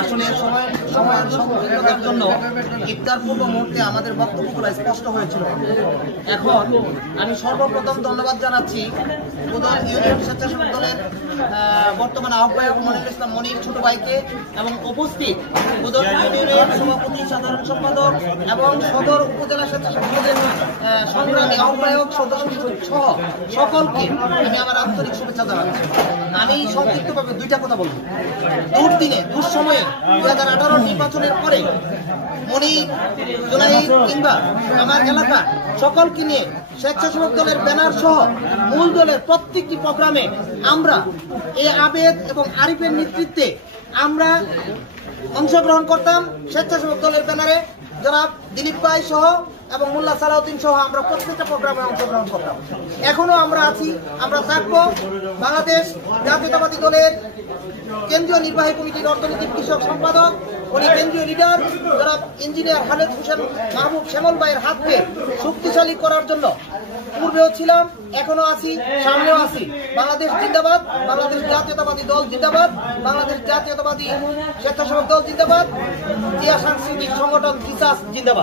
আসলে সময়ের সংকীর্ণতার জন্য ইফতার পূর্ব মুহূর্তে আমাদের বক্তব্যগুলো স্পষ্ট হয়েছিল। এখন আমি সর্বপ্রথম ধন্যবাদ জানাচ্ছি কোদল ইউনিয়ন স্বেচ্ছাসেবক দলের বর্তমান আহ্বায়ক মনিরুল ইসলাম মনির ছোট ভাইকে এবং উপস্থিত কোদল ইউনিয়নের সভাপতি, সাধারণ সম্পাদক এবং সদর উপজেলা স্বেচ্ছাসেবক দলের সংগ্রামী আহ্বায়ক সদস্য সহ সকলকে আমি আমার আন্তরিক শুভেচ্ছা জানাচ্ছি। আমি সংক্ষিপ্তভাবে দুইটা কথা বলব। দুর্দিনে দুঃসময়ে 2018 নির্বাচনের পরে মনির, জুনাইদ কিংবা আমার এলাকা সকলকে নিয়ে স্বেচ্ছাসেবক দলের ব্যানার সহ মূল দলের প্রত্যেকটি প্রোগ্রামে আমরা এই আবেদ এবং আরিফের নেতৃত্বে আমরা অংশগ্রহণ করতাম। স্বেচ্ছাসেবক দলের ব্যানারে জনাব দিলীপ ভাই সহ এবং মোল্লা সালাউদ্দিন সহ আমরা প্রত্যেকটা প্রোগ্রামে অংশগ্রহণ করতাম। এখনো আমরা আছি, আমরা থাকবো। বাংলাদেশ জাতীয়তাবাদী দলের কেন্দ্রীয় নির্বাহী কমিটির অর্থনৈতিক কৃষক সম্পাদক, উনি কেন্দ্রীয় লিডার জনাব ইঞ্জিনিয়ার খালেদ হোসেন মাহবুব শ্যামল ভাইয়ের হাতকে শক্তিশালী করার জন্য পূর্বেও ছিলাম, এখনো আছি, সামনেও আছি। বাংলাদেশ জিন্দাবাদ, বাংলাদেশ জাতীয়তাবাদী দল জিন্দাবাদ, বাংলাদেশ জাতীয়তাবাদী স্বেচ্ছাসেবক দল জিন্দাবাদ, জিয়া সাংস্কৃতিক সংগঠন জিসাস জিন্দাবাদ।